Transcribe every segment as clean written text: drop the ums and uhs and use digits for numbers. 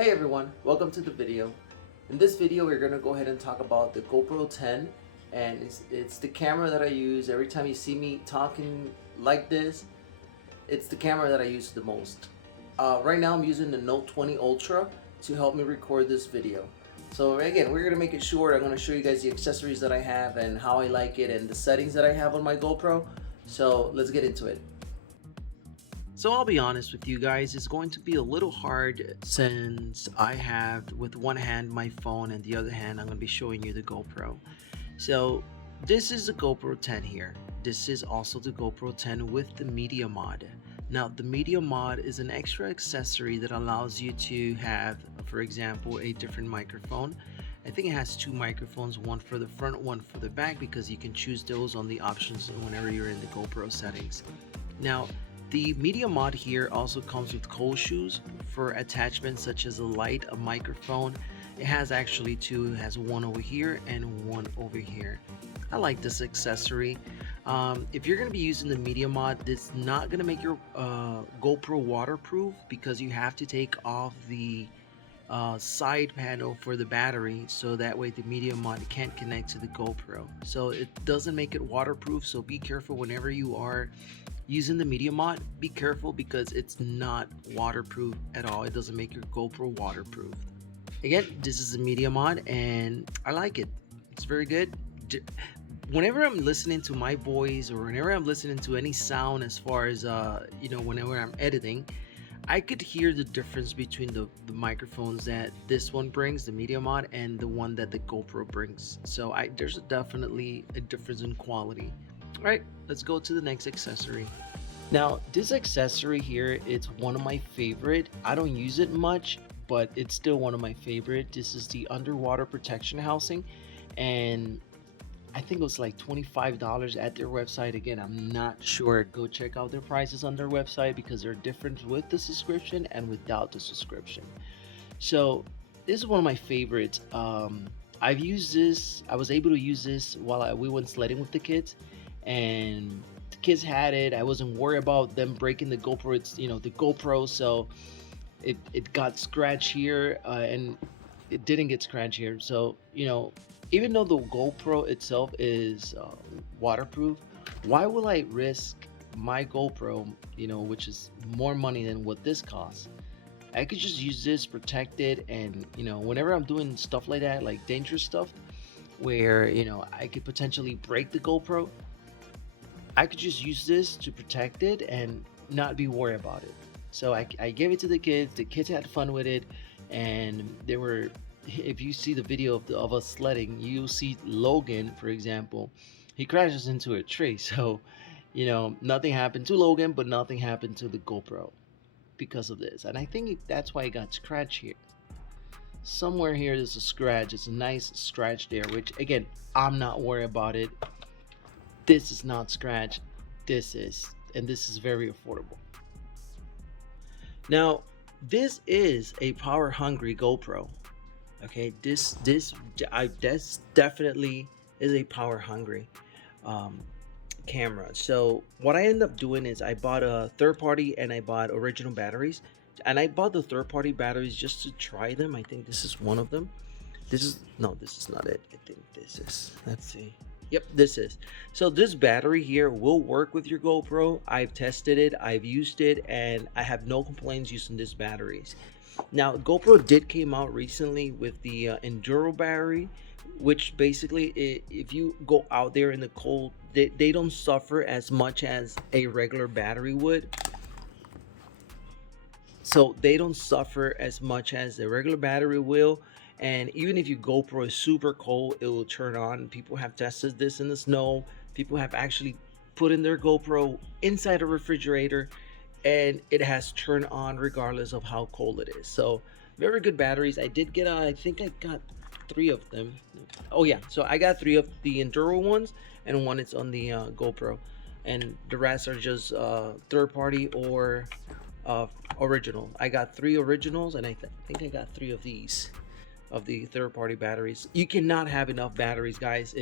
Hey everyone, welcome to the video. In this video we're going to go ahead and talk about the GoPro 10, and it's the camera that I use every time you see me talking like this. It's the camera that I use the most. Right now I'm using the Note 20 Ultra to help me record this video. So again, we're going to make it short. I'm going to show you guys the accessories that I have and how I like it and the settings that I have on my GoPro. So let's get into it. So I'll be honest with you guys, it's going to be a little hard since I have with one hand my phone and the other hand I'm going to be showing you the GoPro. So this is the GoPro 10 here. This is also the GoPro 10 with the media mod. Now the media mod is an extra accessory that allows you to have, for example, a different microphone. I think it has two microphones, one for the front, one for the back, because you can choose those on the options whenever you're in the GoPro settings. Now the media mod here also comes with cold shoes for attachments such as a light, a microphone. It has actually two. It has one over here and one over here. I like this accessory. If you're going to be using the media mod, it's not going to make your GoPro waterproof because you have to take off the side panel for the battery, so that way the media mod can't connect to the GoPro. So it doesn't make it waterproof, so be careful whenever you are using the media mod. Be careful because it's not waterproof at all. It doesn't make your GoPro waterproof. Again, this is a media mod and I like it. It's very good. Whenever I'm listening to my voice or whenever I'm listening to any sound, as far as whenever I'm editing, I could hear the difference between the microphones that this one brings, the media mod, and the one that the GoPro brings. So there's definitely a difference in quality. All right, let's go to the next accessory. Now this accessory here, it's one of my favorite. I don't use it much, but it's still one of my favorite. This is the underwater protection housing, and I think it was like $25 at their website. Again, I'm not sure. Go check out their prices on their website because they're different with the subscription and without the subscription. So this is one of my favorites. I've used this. I was able to use this while we went sledding with the kids, and the kids had it. I wasn't worried about them breaking the GoPro. It's the GoPro, so it got scratched here, and it didn't get scratched here. So even though the GoPro itself is waterproof, why will I risk my GoPro, which is more money than what this costs? I could just use this, protect it, and whenever I'm doing stuff like that, like dangerous stuff, where I could potentially break the GoPro, I could just use this to protect it and not be worried about it. So I gave it to the kids. The kids had fun with it, and they were. If you see the video of us sledding, you'll see Logan, for example. He crashes into a tree. So nothing happened to Logan, but nothing happened to the GoPro because of this. And I think that's why it got scratched here. Somewhere here there's a scratch. It's a nice scratch there, which again, I'm not worried about it. This is not scratched. This is, and this is very affordable. Now this is a power hungry GoPro. Okay, this definitely is a power hungry camera. So what I ended up doing is I bought a third party and I bought original batteries, and I bought the third party batteries just to try them. I think this is one of them. This is not it. I think this is, let's see. Yep, this is. So this battery here will work with your GoPro. I've tested it, I've used it, and I have no complaints using these batteries. Now GoPro did came out recently with the Enduro battery, which basically if you go out there in the cold, they don't suffer as much as a regular battery would. So they don't suffer as much as a regular battery will. And even if your GoPro is super cold, it will turn on. People have tested this in the snow. People have actually put in their GoPro inside a refrigerator, and it has turned on regardless of how cold it is. So very good batteries. I did get I think I got 3 of them. Oh yeah, so I got 3 of the Enduro ones, and one is on the GoPro, and the rest are just third party or original. I got 3 originals, and I think I got 3 of these of the third party batteries. You cannot have enough batteries, guys.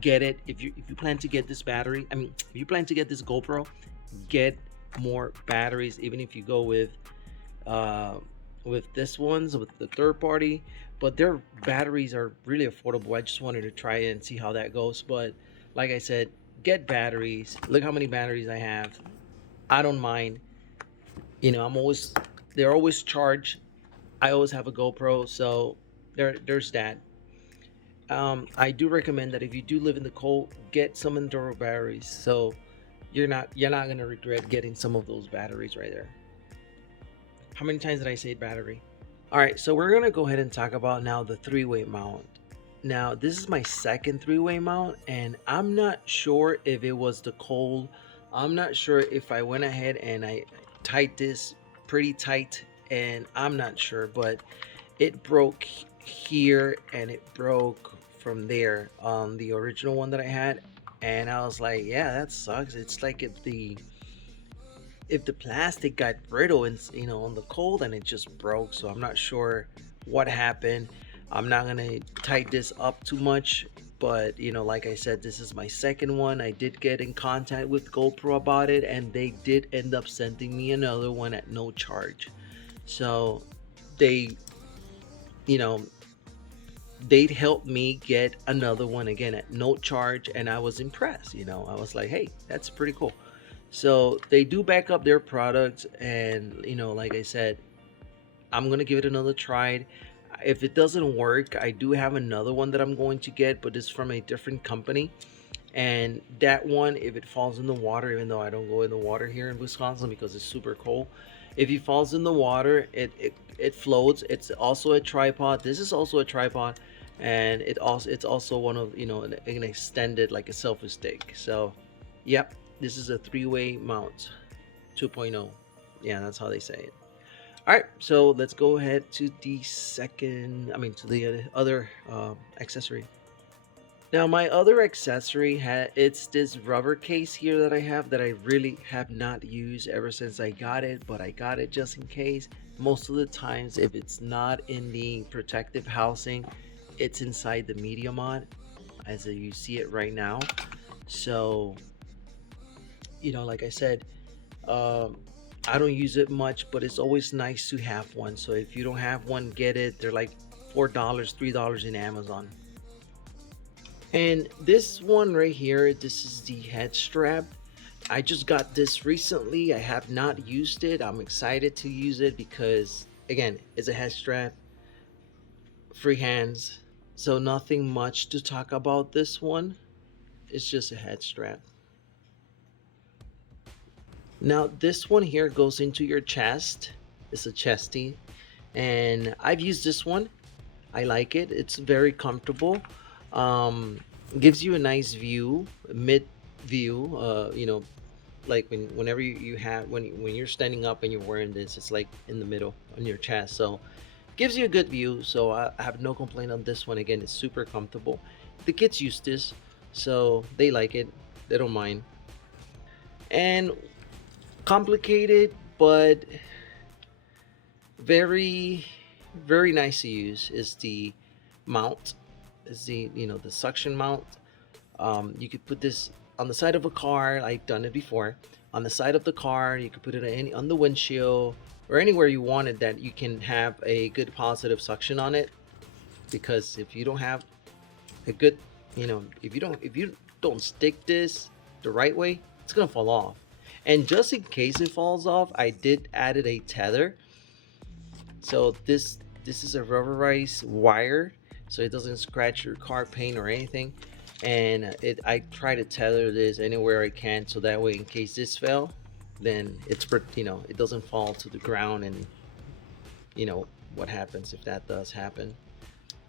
Get it if you plan to get this battery. I mean, if you plan to get this GoPro, get more batteries. Even if you go with with this ones with the third party, but their batteries are really affordable. I just wanted to try it and see how that goes. But like I said, get batteries. Look how many batteries I have. I don't mind. I'm always they're always charged. I always have a GoPro, so there's that. I do recommend that if you do live in the cold, get some Enduro batteries. So you're not gonna regret getting some of those batteries right there. How many times did I say battery? All right, so we're gonna go ahead and talk about now the three-way mount. Now this is my second three-way mount, and I'm not sure if it was the cold. I'm not sure if I went ahead and I tied this pretty tight, and I'm not sure, but it broke here and it broke from there on the original one that I had, and I was like, yeah, that sucks. It's like if the plastic got brittle and on the cold and it just broke. So I'm not sure what happened. I'm not gonna tighten this up too much, but like I said, this is my second one. I did get in contact with GoPro about it, and they did end up sending me another one at no charge. So they you know they'd help me get another one again at no charge, and I was impressed. I was like, hey, that's pretty cool. So they do back up their products, and like I said, I'm gonna give it another try. If it doesn't work, I do have another one that I'm going to get, but it's from a different company. And that one, if it falls in the water, even though I don't go in the water here in Wisconsin because it's super cold, if it falls in the water, it floats. It's also a tripod. This is also a tripod, and it's also one of an extended, like a selfie stick. So yep, this is a three-way mount 2.0. Yeah, that's how they say it. All right, so let's go ahead to the to the other accessory. Now my other accessory it's this rubber case here that I have that I really have not used ever since I got it, but I got it just in case. Most of the times, if it's not in the protective housing, it's inside the media mod, as you see it right now. So like I said, um, I don't use it much, but it's always nice to have one. So if you don't have one, get it. They're like $4, $3 in Amazon. And this one right here, this is the head strap. I just got this recently. I have not used it. I'm excited to use it because, again, it's a head strap, free hands. So nothing much to talk about this one. It's just a head strap. Now this one here goes into your chest. It's a chesty, and I've used this one. I like it. It's very comfortable. Um, Gives you a nice view, mid view. Like whenever you have when you're standing up and you're wearing this, it's like in the middle on your chest. So gives you a good view. So I have no complaint on this one. Again, it's super comfortable. The kids use this, so they like it. They don't mind. And complicated, but very very nice to use is the mount. Is the suction mount. You could put this on the side of a car. I've done it before. On the side of the car, you could put it on the windshield or anywhere you wanted that you can have a good positive suction on it. Because if you don't have a good, if you don't stick this the right way, it's gonna fall off. And just in case it falls off, I did added a tether. So this is a rubberized wire, so it doesn't scratch your car paint or anything. And I try to tether this anywhere I can, so that way in case this fell, then it doesn't fall to the ground, and what happens if that does happen.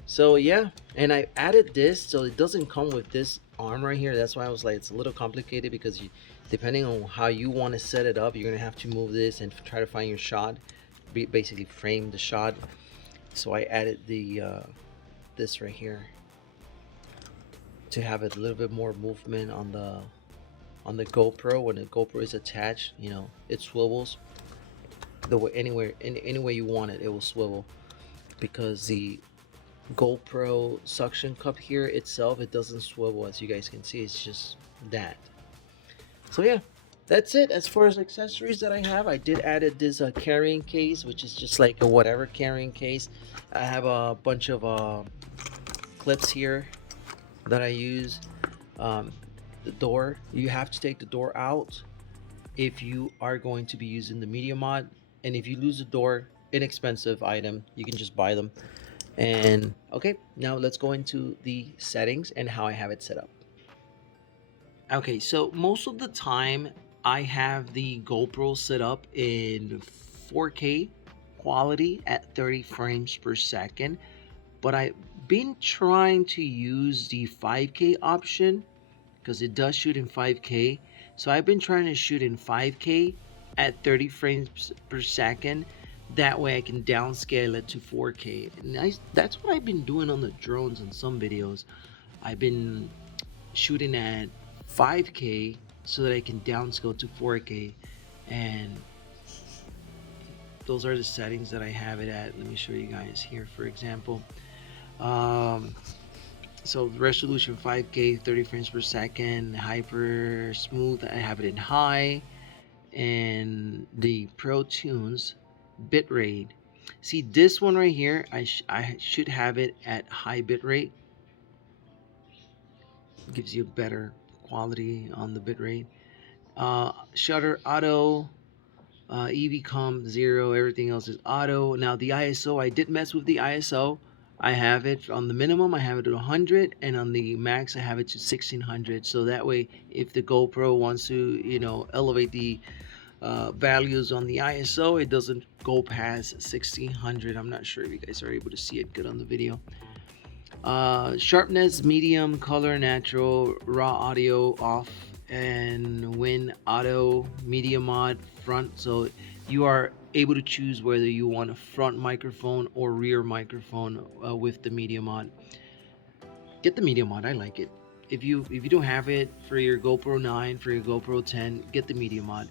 So yeah, and I added this so it doesn't come with this arm right here. That's why I was like, it's a little complicated because depending on how you want to set it up, you're gonna have to move this and try to find your shot, basically frame the shot. So I added the this right here to have a little bit more movement on the GoPro. When the GoPro is attached, it swivels the way anywhere in any way you want it, it will swivel, because the GoPro suction cup here itself, it doesn't swivel. As you guys can see, it's just that. So yeah, That's it. As far as accessories that I have, I did added this carrying case, which is just like a whatever carrying case. I have a bunch of clips here that I use. Um, the door, you have to take the door out if you are going to be using the media mod. And if you lose the door, inexpensive item, you can just buy them. And okay, now let's go into the settings and how I have it set up. Okay, so most of the time I have the GoPro set up in 4K quality at 30 frames per second, but I've been trying to use the 5K option because it does shoot in 5K. So I've been trying to shoot in 5K at 30 frames per second. That way I can downscale it to 4K. And that's what I've been doing on the drones in some videos. I've been shooting at 5K so that I can downscale to 4K, and those are the settings that I have it at. Let me show you guys here, for example. So resolution 5K, 30 frames per second, hyper smooth, I have it in high, and the Pro Tunes bitrate. See this one right here, I should have it at high bitrate. Gives you better quality on the bitrate. Shutter auto, EV comp 0, everything else is auto. Now the ISO, I did mess with the ISO. I have it on the minimum, I have it at 100, and on the max I have it to 1600. So that way, if the GoPro wants to, elevate the values on the ISO, it doesn't go past 1600. I'm not sure if you guys are able to see it good on the video. Sharpness medium, color natural, raw audio off, and win auto, media mod front. So you are able to choose whether you want a front microphone or rear microphone with the media mod. Get the media mod, I like it. If you don't have it for your GoPro 9, for your GoPro 10, get the media mod.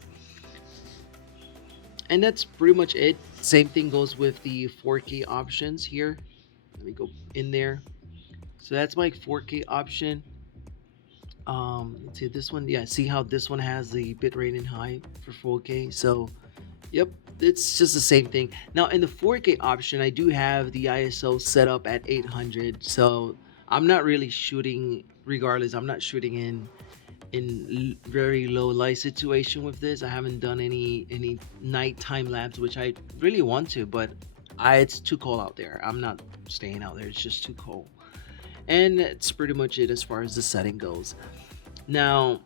And that's pretty much it. Same thing goes with the 4K options here. Let me go in there. So that's my 4K option. Let's see this one. Yeah, see how this one has the bitrate in high for 4K. So, yep, it's just the same thing. Now in the 4K option, I do have the ISO set up at 800. So I'm not really shooting. Regardless, I'm not shooting in very low light situation with this. I haven't done any nighttime labs, which I really want to, but it's too cold out there. I'm not staying out there. It's just too cold. And that's pretty much it as far as the setting goes. Now,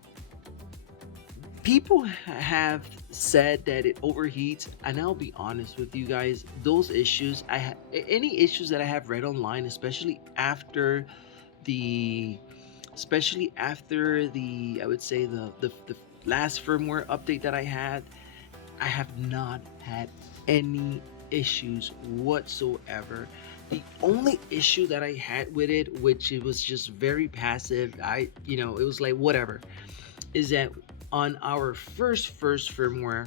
people have said that it overheats, and I'll be honest with you guys, those issues any issues that I have read online, the especially after the, I would say, the last firmware update that I have not had any issues whatsoever. The only issue that I had with it, which it was just very passive, it was like whatever, is that on our first firmware,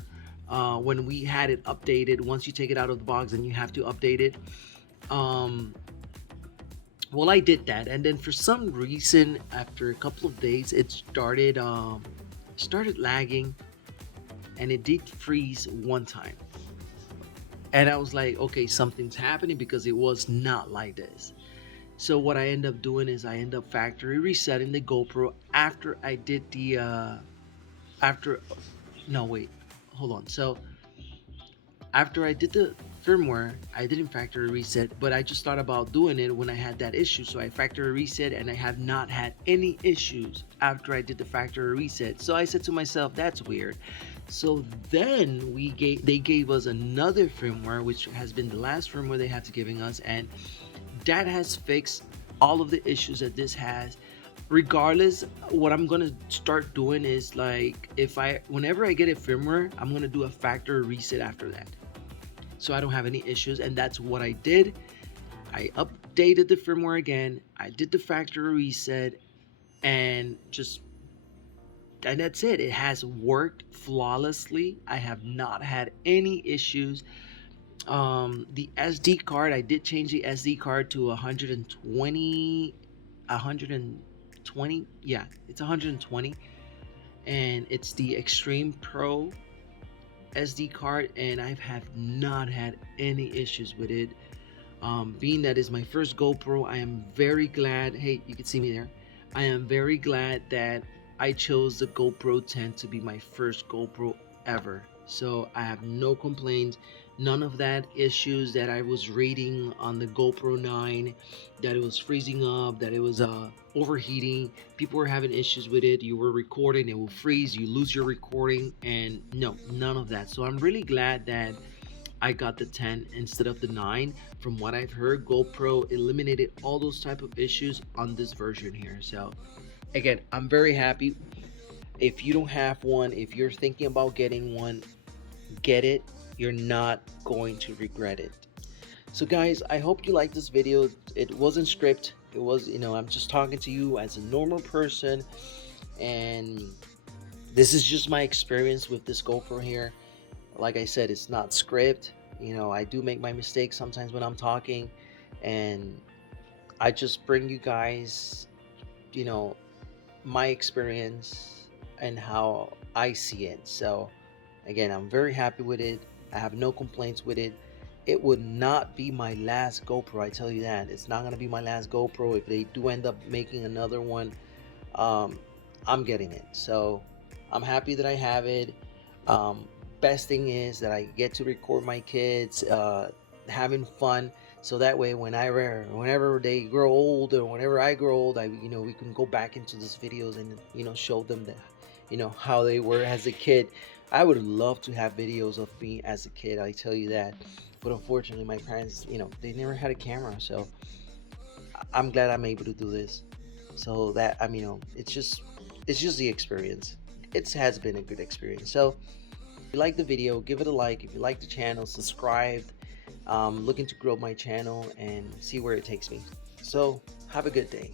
when we had it updated, once you take it out of the box and you have to update it, well, I did that, and then for some reason, after a couple of days, it started lagging, and it did freeze one time. And I was like, okay, something's happening, because it was not like this. So what I end up doing is I end up factory resetting the GoPro after I did the no, wait, hold on. So after I did the firmware, I didn't factory reset, but I just thought about doing it when I had that issue. So I factory reset, and I have not had any issues after I did the factory reset. So I said to myself, that's weird. So then they gave us another firmware, which has been the last firmware they have to giving us, and that has fixed all of the issues that this has. Regardless, what I'm gonna start doing is, like, whenever I get a firmware, I'm gonna do a factory reset after that, so I don't have any issues. And that's what I did. I updated the firmware again, I did the factory reset, and that's it. It has worked flawlessly. I have not had any issues. The SD card, I did change the SD card to 120. Yeah, it's 120. and it's the Extreme Pro SD card, and have not had any issues with it. Being that is my first GoPro, I am very glad. Hey, you can see me there. I am very glad that I chose the GoPro 10 to be my first GoPro ever. So I have no complaints, none of that issues that I was reading on the GoPro 9, that it was freezing up, that it was overheating. People were having issues with it. You were recording, it will freeze, you lose your recording, and no, none of that. So I'm really glad that I got the 10 instead of the 9. From what I've heard, GoPro eliminated all those type of issues on this version here. So again, I'm very happy. If you don't have one, if you're thinking about getting one, get it. You're not going to regret it. So guys, I hope you liked this video. It wasn't script. It was, I'm just talking to you as a normal person, and this is just my experience with this GoPro here. Like I said, it's not script. I do make my mistakes sometimes when I'm talking, and I just bring you guys, my experience and how I see it. So again, I'm very happy with it. I have no complaints with it. It would not be my last GoPro, I tell you that. It's not gonna be my last GoPro. If they do end up making another one, I'm getting it. So I'm happy that I have it. Best thing is that I get to record my kids having fun, so that way whenever they grow old, or whenever I grow old, we can go back into these videos and show them that how they were as a kid. I would love to have videos of me as a kid, I tell you that. But unfortunately, my parents, they never had a camera, so I'm glad I'm able to do this. So that it's just the experience. It has been a good experience. So if you like the video, give it a like. If you like the channel, subscribe. Looking to grow my channel and see where it takes me. So have a good day.